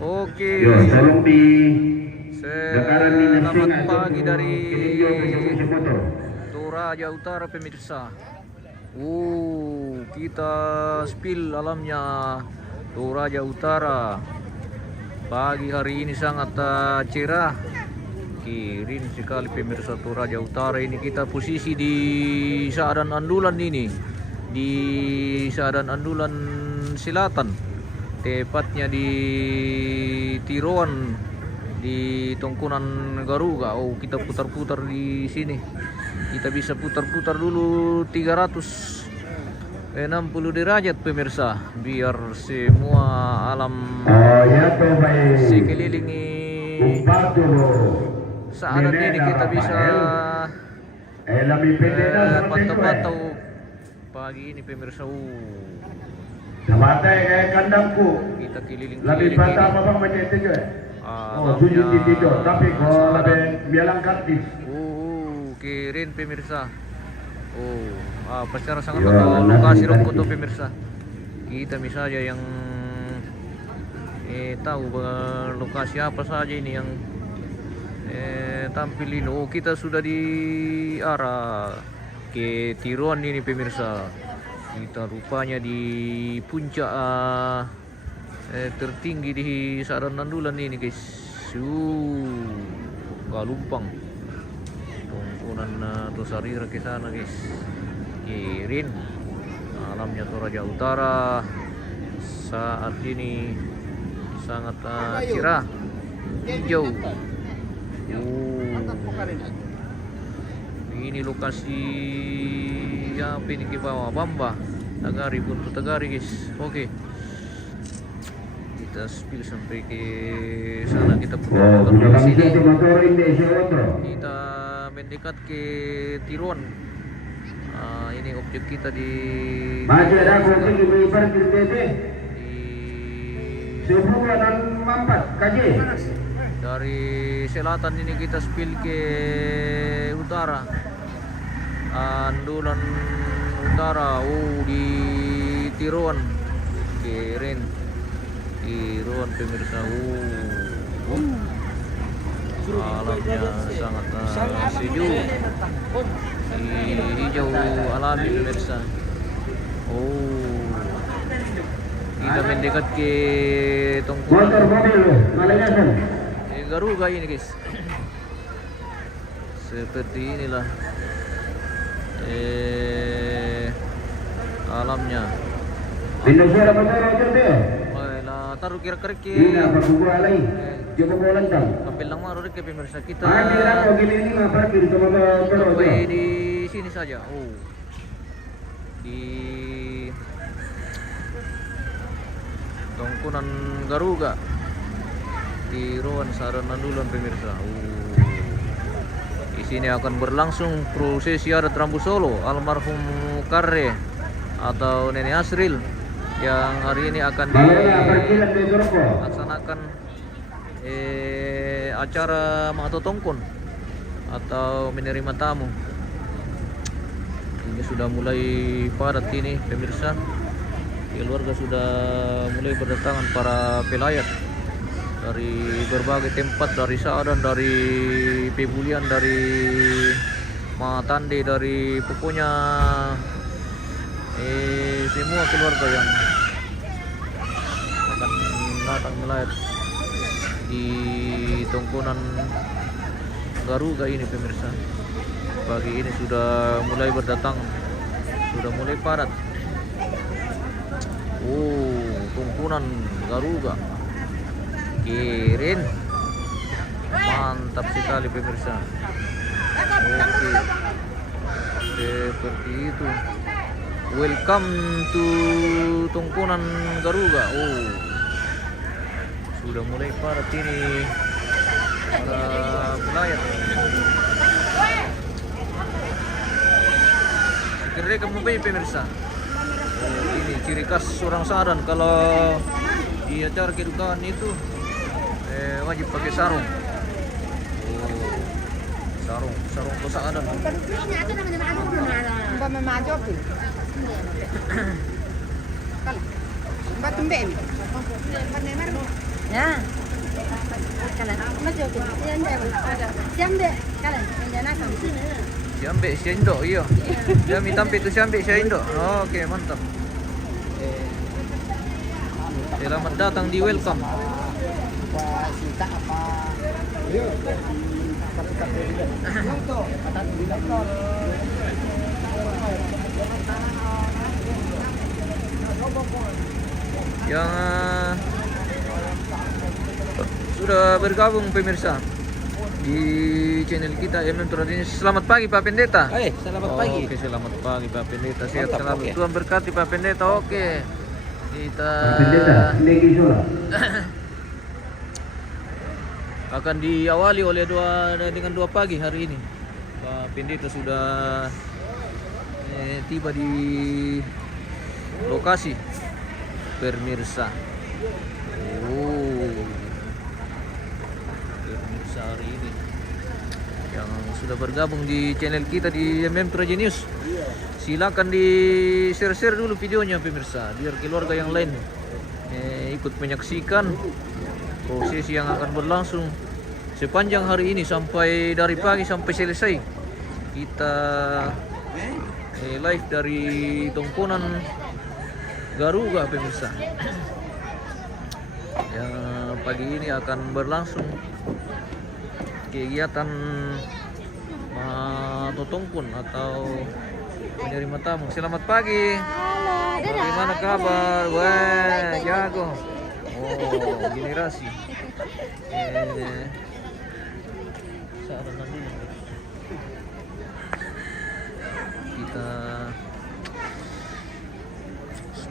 Oke. Yo, tolong di Selamat pagi dari Toraja Utara pemirsa. Kita spill alamnya Toraja Utara. Pagi hari ini sangat cerah. Kirin sekali pemirsa Toraja Utara ini. Kita posisi di Saadan Andulan ini. Di Saadan Andulan Selatan. Tepatnya di Tiroan, di Tongkonan Garuga. Kita putar-putar di sini. Kita bisa putar-putar dulu 360 derajat pemirsa, biar semua alam sekelilingi Saadan ini kita bisa pantau-pantau pagi ini pemirsa. Kita keliling-keliling ini. Kirin pemirsa. Secara sangat lokasi Rongkoto pemirsa. Kita misalnya yang tahu lokasi apa saja ini yang tampil ini. Kita sudah di arah ke Tiroan ini pemirsa. Kita rupanya di puncak tertinggi di Saadan Andulan ini guys. Galumpang Tongkonan Tosarira ke sana guys. Kirin alamnya Toraja Utara saat ini sangat cerah, hijau. Ini lokasi apa ini ke bawah Bamba Tagari, Buntu Tagari guys. Oke. Kita spill sampai ke sana, kita putar dari sini. Kita mendekat ke Tiruan. Ini objek kita di dari selatan ini kita spill ke utara. Andulan Utara, di Tiroan. Kirin Tiroan pemirsa. Alamnya sangat sejuk, hijau alami pemirsa. Kita mendekat ke Tongkonan Garuga ini guys. Seperti inilah alamnya. Taruh kira-kira sampai lang maro ke pemirsa kita sampai di sini saja. Di Tongkonan Garuga, Tiroan Saadan Andulan pemirsa. Di sini akan berlangsung prosesi adat Rambu Solo almarhum Karre atau Nenek Asril yang hari ini akan dilaksanakan acara Mato Tongkon atau menerima tamu. Ini sudah mulai padat ini pemirsa. Keluarga sudah mulai berdatangan para pelayat dari berbagai tempat, dari Saadan, dari Pebulian, dari Matande, dari pokoknya semua keluarga yang akan datang melayat di Tongkonan Garuga ini pemirsa. Pagi ini sudah mulai berdatangan, sudah mulai padat. Tongkonan Garuga, Kirin, mantap sekali pemirsa. Oke, seperti itu. Welcome to Tongkonan Garuga. Sudah mulai padat ini pelayat. Kira kamu baik pemirsa. Ini ciri khas orang Saadan kalau di acara kedukaan itu wajib pakai sarung. Sarung ke Saadan. Mbak Ya. Kalan. Macam tu. Siambe. Kalan. Jangan nakam. Siambe Sindo, iya. Dia minta itu Siambe Sindo. Oke, mantap. Selamat datang di welcome. Yang sudah bergabung pemirsa di channel kita MM Tradisi. Selamat pagi Pak Pendeta. Selamat pagi. Oke, selamat pagi Pak Pendeta. Sehat Mantap, selalu. oke. Tuhan berkati Pak Pendeta. Oke. Kita akan diawali oleh dengan doa pagi hari ini. Pak Pendeta sudah tiba di lokasi pemirsa. Pemirsa hari ini yang sudah bergabung di channel kita di MM Traje News, silakan di share dulu videonya pemirsa, biar keluarga yang lain ikut menyaksikan prosesi yang akan berlangsung sepanjang hari ini sampai dari pagi sampai selesai. Kita live dari Tongkonan Garuga pemirsa. Yang pagi ini akan berlangsung kegiatan Totongkun atau menerima tamu. Selamat pagi. Bagaimana kabar? Wah, jago. Oh, generasi. Kita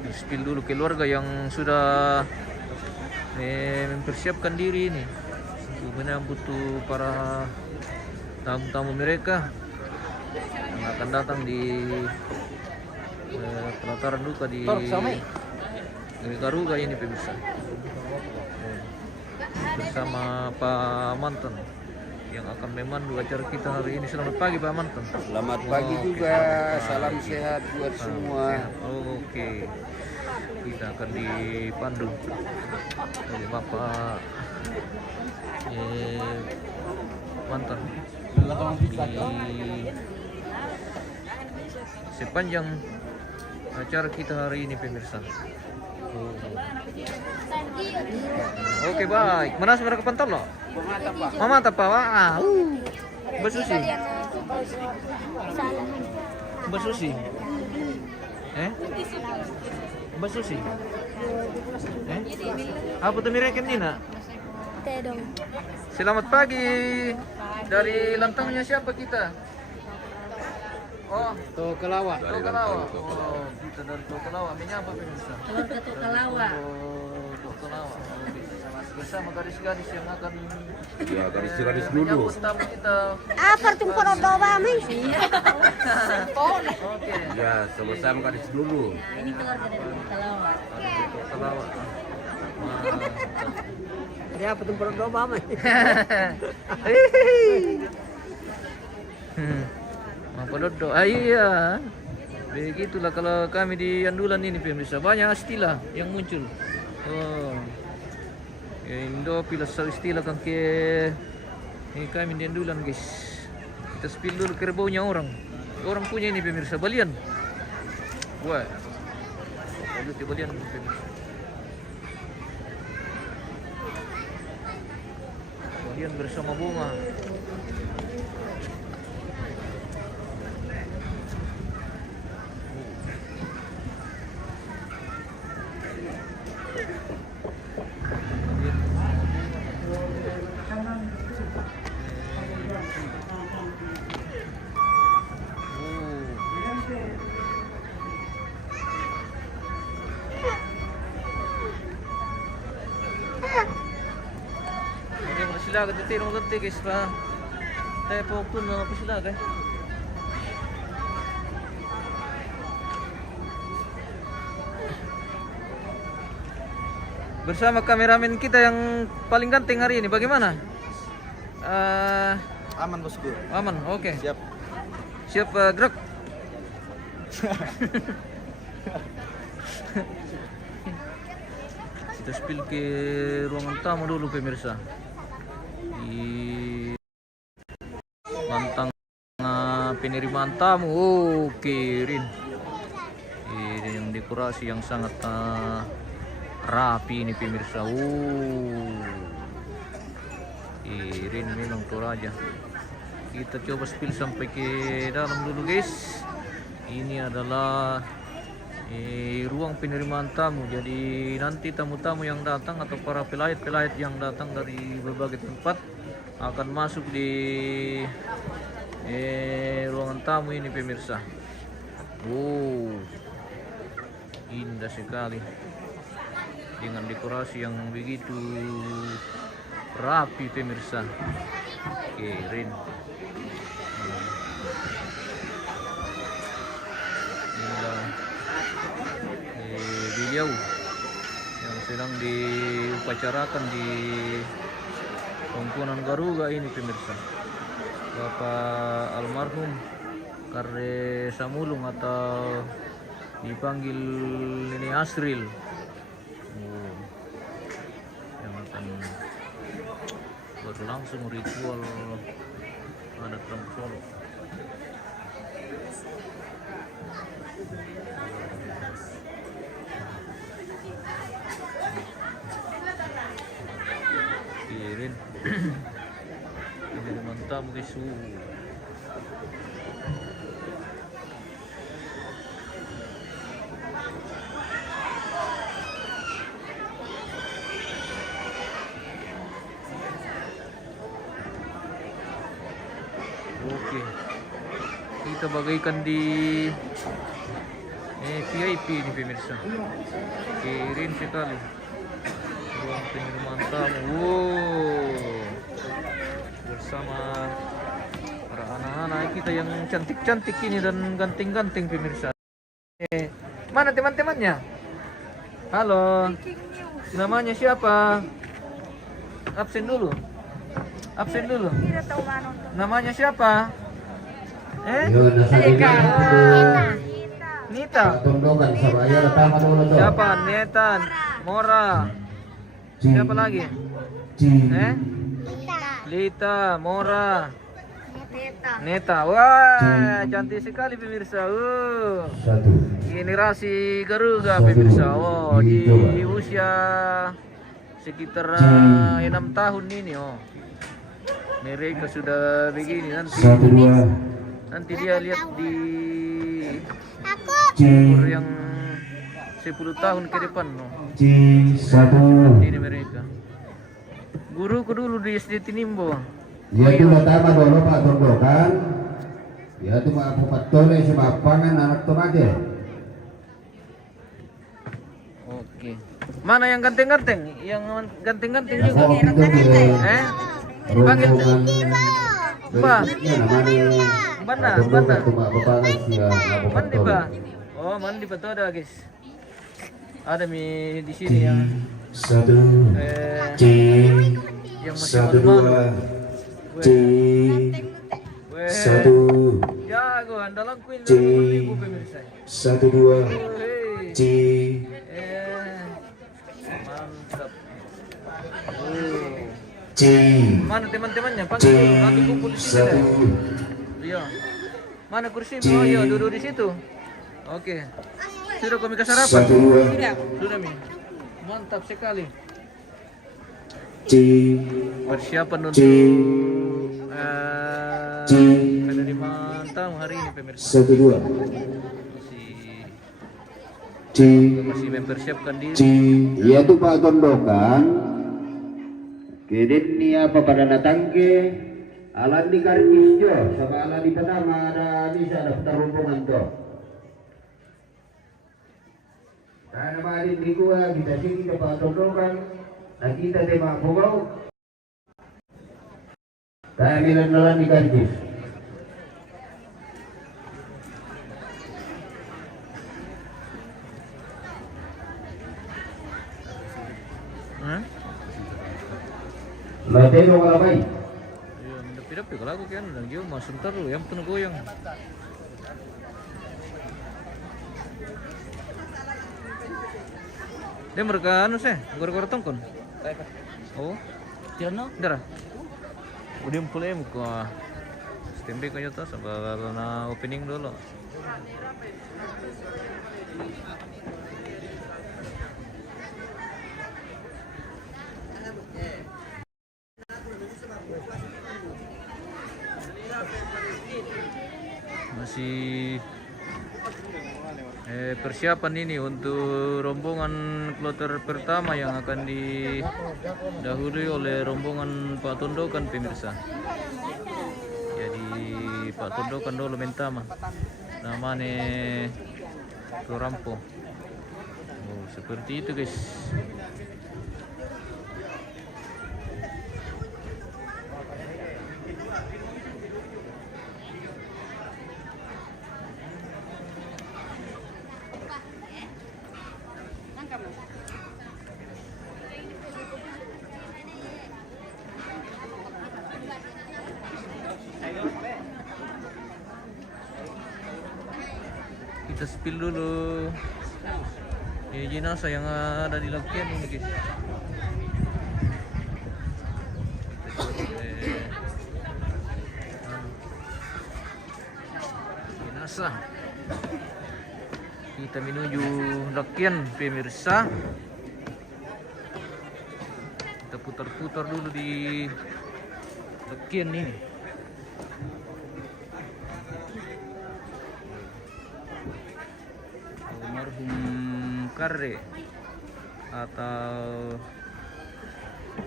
spill dulu keluarga yang sudah mempersiapkan diri ini untuk menyambut para tamu-tamu mereka yang akan datang di pelataran duka di Garuga ini pemirsa, bersama Pak Mantan yang akan memandu acara kita hari ini. Selamat pagi Pak Mantan. Selamat pagi juga. Salam sehat buat semua. Oke. Kita akan dipandu oleh Bapak Mantan di sepanjang acara kita hari ini pemirsa. Oke, baik. Mana saudara kepantal lo? Mama apa? Wah. Bersusi. Bersusi. Bersusi. Apa tuh mereka ini nak? Tedong. Selamat pagi. Dari lantangnya siapa kita? Oh, Tokalawa. Tokalawa. Oh, kita dari Tokalawa. Menyapa pemirsa. Keluarga Tokalawa. Oh, Tokalawa. Bersama gadis-gadis yang akan Gadis-gadis dulu. menyambut tamu kita. Apa tuh kono doa mi? Oke. Ya, sama-sama gadis dulu. Ini keluarga dari Tokalawa. Tokalawa. Ada apa tuh kono doa mi? Mampalodo. Iya. Begitulah kalau kami di Andulan ini pemirsa, banyak istilah yang muncul. Oh. Indo pilas istilah kan ke kami di Andulan guys. Kita spill dulu kerbaunya orang. Orang punya ini pemirsa, balian. Wah. Itu balian pemirsa. Balian bersama bunga. Sila ka dito nung ganti guys pa. Tayo po kun na po sila kay. Bersama kameramen kita yang paling ganteng hari ini, bagaimana? Aman bosku. Aman, oke. Siap. Siap gerak. Kita spill ke ruangan tamu dulu pemirsa. Di pantang penerimaan tamu. Oke, Rin. Ini yang dekorasi yang sangat rapi ini pemirsa. Rin memang Toraja. Kita coba spill sampai ke dalam dulu guys. Ini adalah ruang penerimaan tamu. Jadi nanti tamu-tamu yang datang atau para pelayat-pelayat yang datang dari berbagai tempat akan masuk di ruangan tamu ini pemirsa. Indah sekali dengan dekorasi yang begitu rapi pemirsa. Oke, Rin. Inilah beliau yang sedang diupacarakan di Komponen Garuga ini pemirsa. Bapak almarhum Karde Samulung atau dipanggil Nini Asril. Yang akan berlangsung ritual adat Kampung Solo. Kirin. Ini mantap guys. Oke, kita bagaikan di VIP nih pemirsa. Keren sekali ruang penerimaan tamu. Bersama para anak-anak kita yang cantik-cantik ini dan ganteng-ganteng pemirsa. Mana teman-temannya? Halo, namanya siapa? Absen dulu. Namanya siapa? Nita. Siapa? Netan, Mora. Siapa lagi? Lita, Mora, Neta. Wah, cantik sekali pemirsa. Generasi Garuga pemirsa. Di usia sekitar 6 tahun ini. Mereka sudah begini nanti dia lihat di umur yang 10 tahun ke depan. Ini mereka. Guruku dulu di SD Tinimbo. Ya itu pertama dulu Pak Tondokan. Ya itu Pak Bupatole sama pangan anak tomaje. Oke. Mana yang ganteng-ganteng? Yang ganteng-ganteng Ya, juga. Panggil Mbak. Mana? Mandi Pak. Oh, mandi betul ada guys. Ada di sini yang yang masih malu-malu. Jago andalan kuin ibu pemirsa. 1 2 mantap. Mana teman-temannya? Panggil nanti kumpul di sini. Iya. Mana kursimu? Ayo duduk di situ. Oke. Sudah kami ke sarapan? Sudah Mi. Mantap sekali. Persiapan untuk penerimaan tamu hari ini pemirsa. 1 2 masih mempersiapkan diri. Ya tuh Pak Tondokan. Kedin ni apa pada datang ke alat di Karkis jo sama alat di pertama ada bisa ada pertarungan tuh. Karena kemarin di gua kita sini Pak Tondokan. Nah kita tema pokok. Kaya milan di Karkis. Latih dong kalau baik. Iya, dapat kalau aku kan dan dia masuk terus yang penuh goyang. Dia mereka anu sih, gor-gor tongkon. Oh, Tirano? dara. Udah mulai muka. Stembe kayo to sambil na opening dulu. Masih persiapan ini untuk rombongan kloter pertama yang akan didahului oleh rombongan Pak Tondokan pemirsa. Jadi Pak Tondokan dulu mentama namanya Torampo. Oh, seperti itu guys. Kita spill dulu jenazah yang ada di Lakian ini guys. Jenazah kita menuju Lakian pemirsa. Kita putar-putar dulu di Lakian ini. Almarhum Karre atau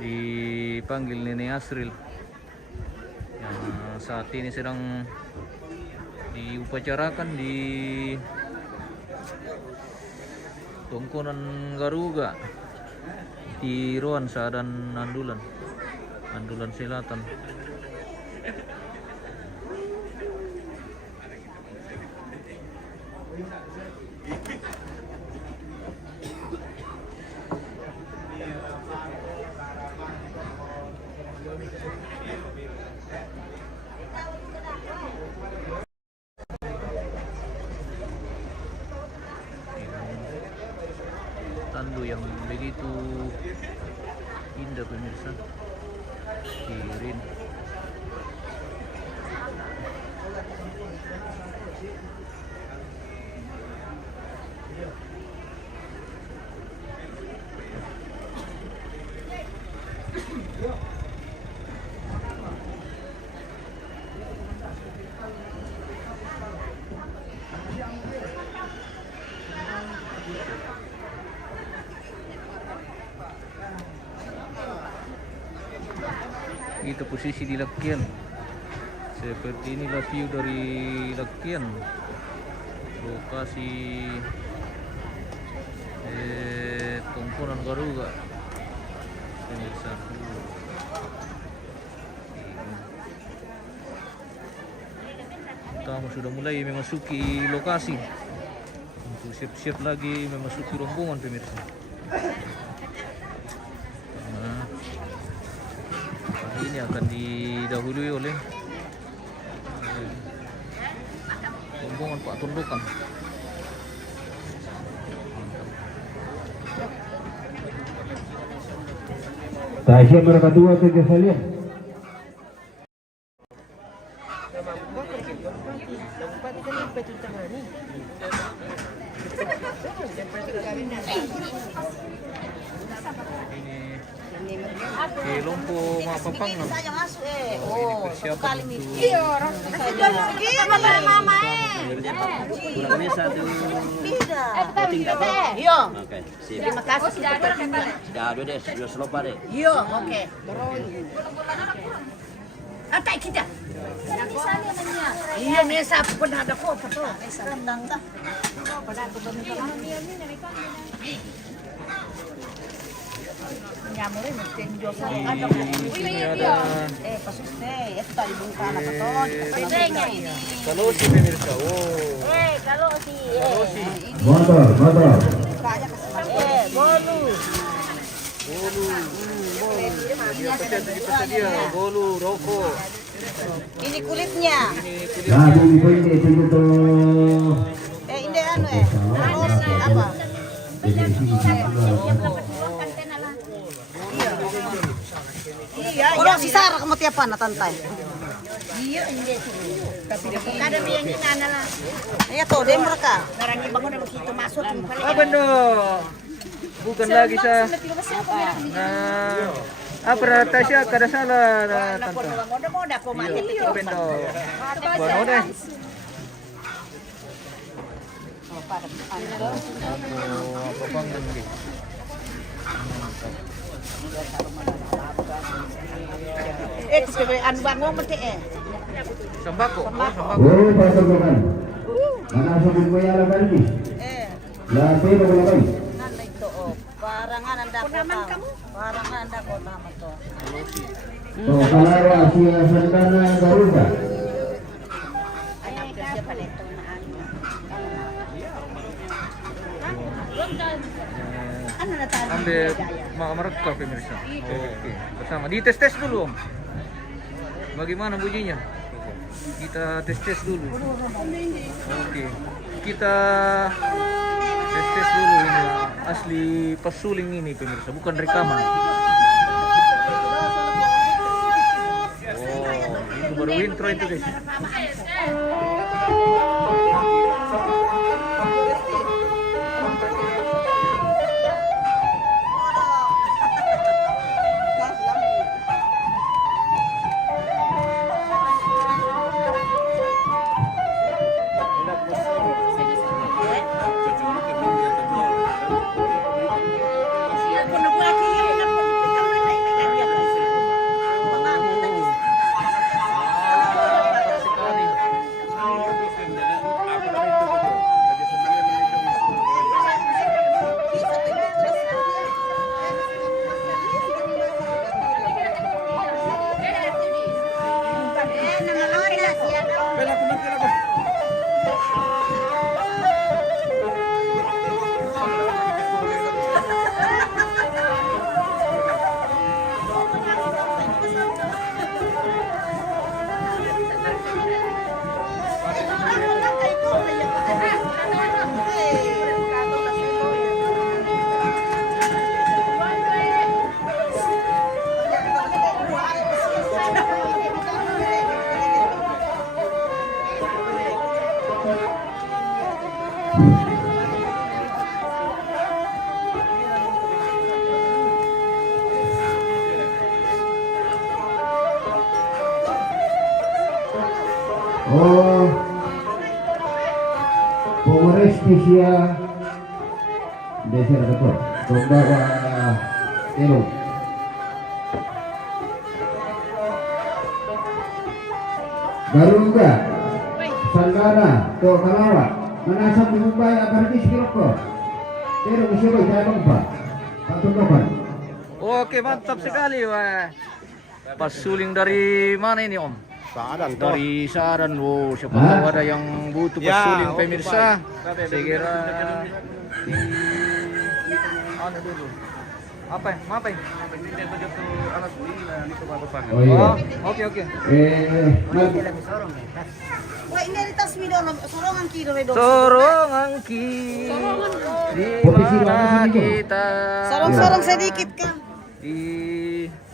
dipanggil Nenek Asril yang saat ini sedang diupacarakan di Tongkonan Garuga di Roansa dan Andulan Selatan. Tandu yang begitu indah pemirsa, kirin. Itu posisi di Lakian. Seperti inilah view dari Lakian. Lokasi Tongkonan Garuga. Pemirsa. Kita sudah mulai memasuki lokasi. Untuk siap-siap lagi memasuki rombongan pemirsa. Ini akan didahului oleh rombongan Pak Tondokan. Tasya mereka dua saja sekalian. Di Lompo Mapapang. Oh, Persiapan untuk Kurang bisa tuh. Iya. Oke, sip. Terima kasih. Sudah ada deh, sudah selopa deh. Iya, oke. Atai kita. Iya, mesa pun ada kok foto. Rendang kah? Nyamurin mesti jual ada. Pasus deh, itu tadi buka anak beton. Pedenya ini. kalau si pemirsa. Oh. kalau si Motor. Bolu. Dia bolu rokok. Ini kulitnya. Sabi ko ini tuh. Ini anu apa? Kalau si Sarah kamu tiapan na tantay. Iya, hindi. Kada may yang inana lang. Iya to, dem mereka. Narang ibang na makito masuk yung pala. Apa no? Bukan lagi sa apa siya kada salah na tanto. Moda-moda ko mati. Pendo. Bueno deh. Apa bang lagi? Sebagai anu bangun mesti Sembako. Oh, pasal bukan. Mana sabun ko yala kali? Lah, pero wala kay. Nan ito oh. Parangan anda ko kamu. Parangan anda ko tama to. So, kalawa siya sandana Garuda. Ay, siya pala ito na ano. Ano na tayo? Ambil merekam pemirsa. Oke. Bersama. Dites-tes dulu, Om. Bagaimana bunyinya? Kita tes-tes dulu. Oke. Kita tes-tes dulu ini. Asli pesuling ini pemirsa, bukan rekaman. Oh, itu baru intro itu guys. Oh, Pomoresti siya desa ko. Kumbaga elo. Garuda, Sandana, to Kalawa, manasab Mumbai akan diskirok ko. Pero kasi ba tayo pa? Patutukan. Oke, mantap sekali, wah. Pasuling dari mana ini, Om? Saran toh. Dari Saran. Wow, siapa tahu ada yang butuh pasuling pemirsa. Saya kira di anu dulu. Apa? Apa? Oh iya. Oh, oke. Wah, ini di tas video sorongan kilo redo. Sorongan ki. Di mana kita? Sorong-sorong sedikit kan. Di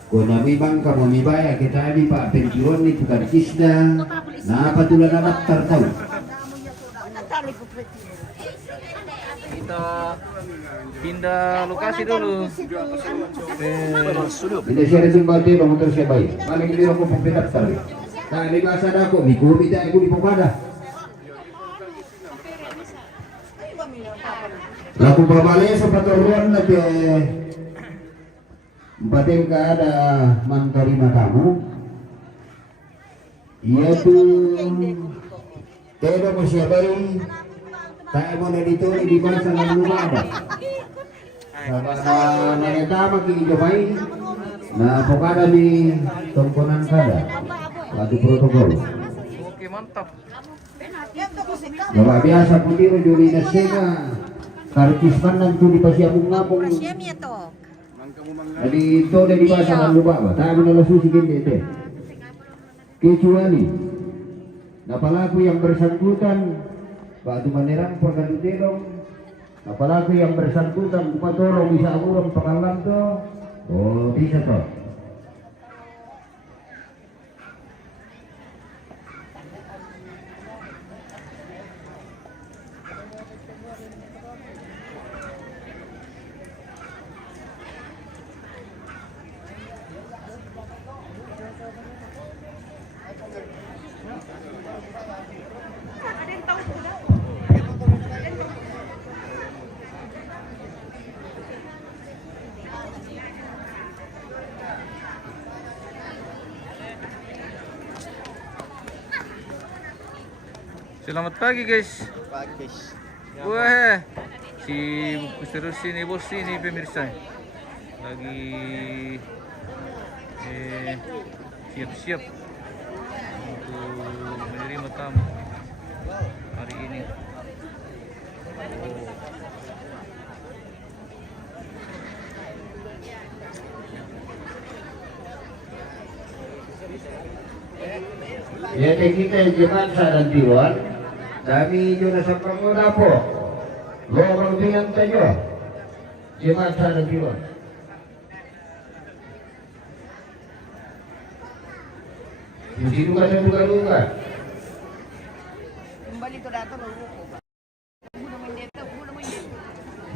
Kung namibang ka mamibaya kita di Pak Penjuron ni bukan kisda na patulan anak tartaw. kita pindah lokasi dulu. Hindi siya rin sumbate ba motor siya bay. Paling hindi ako pagpitat tali. Nah, di masa na ako, mikumi tayo ko di pagkada. Laku babalik sa paturuan na bating ka ada mantarima kamu. Iya tuh Pero mo siya bay. Tayo mo na dito di masa na lumaba. Sa nangyatama kikijabay na pokada ni tungkunan kada. Lagi protokol. Oke, mantap. Bapak biasa putih juri na sena. Karkisman nanti di pasiabong ngapong. Jadi itu dari pasangan lupa ba. Tayo na lasusi gini deh. Kecuali na pelaku yang bersangkutan batu menerang pergadutelong Apalagi yang bersangkutan bukan dorong bisa urang pakalan tuh. Oh bisa toh. Selamat pagi guys. Pagi. Wah, si terus ini bos ini pemirsa lagi siap-siap untuk menerima tamu hari ini. Ya kita jemaat dan Tiwan. Kami juga sampai dapo. Lorong dengan tayo. Jemaat dan Tiwan. Di duga sa duga. Kembali to dato luko. Buno man dito, buno man dito.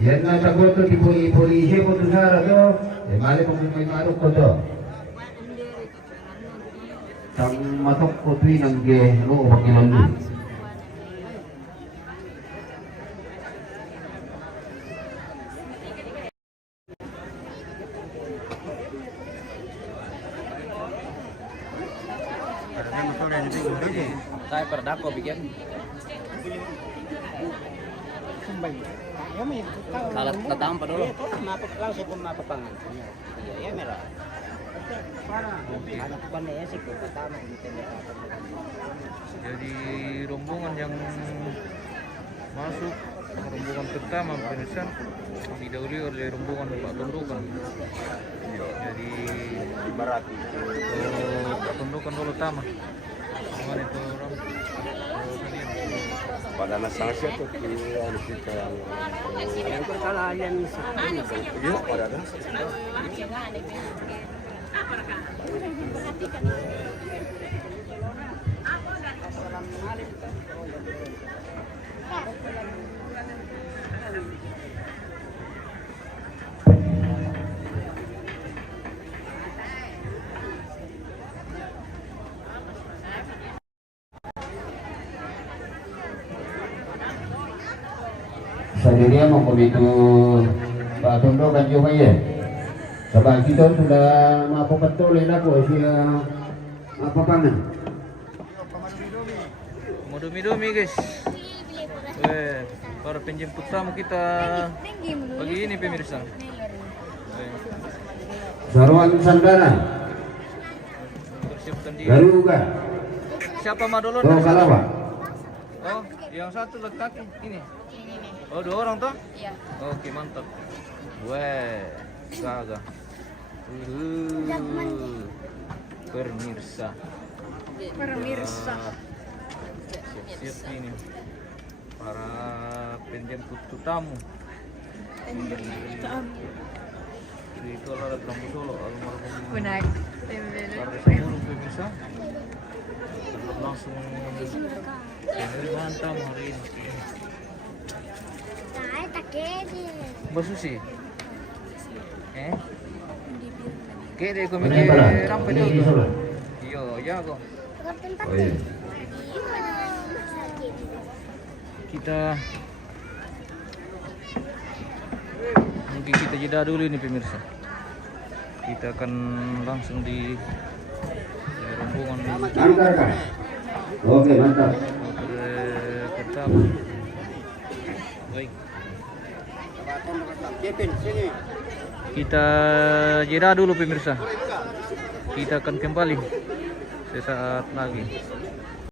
Yan na sagot to di polisi mo to sa to. Mali mo kung may manok ko to. Sang matok ko tuwi ng ano pakilan mo. Tayo perdako bikin. Alat tatang pa dulu. Langsung kung mapapangan. Iya, merah. Anak pandai sih kok pertama gitu. Jadi rombongan yang masuk rombongan pertama pemirsa didahului oleh rombongan Pak Tondokan. Jadi Barat. Pak Tondokan dulu utama. Rombongan itu orang Pada nasasya tuh yang kita yang kesalahan yuk pada nasasya. Sendirian mau begitu Pak Tondo kan cuma ya. Sebab kita sudah mampu betul ya aku apa pangan. mau domi-domi guys. Para penjemput tamu kita pagi ini pemirsa. Sarwan Sandana. Persiapkan diri. Garuga. Siapa Madolon? Oh Kalawa. Oh, yang satu letak ini. Oh, 2 orang toh? Iya. Oke, mantap. Weh, gaga. Pemirsa. Siap-siap ini. Para penjemput tamu. Itu adalah tamu Solo, almarhum. Benar. Para sepuluh pemirsa. Langsung penerimaan tamu hari ini. Basusi. Kede ko Ano pala? rampa Ini dito. solo. Yo, yago. Oh iya. Kita mungkin kita jeda dulu nih pemirsa. Kita akan langsung di rombongan Angkat kan? Oke mantap. pertama. Baik. Kita jeda dulu pemirsa. Kita akan kembali sesaat lagi.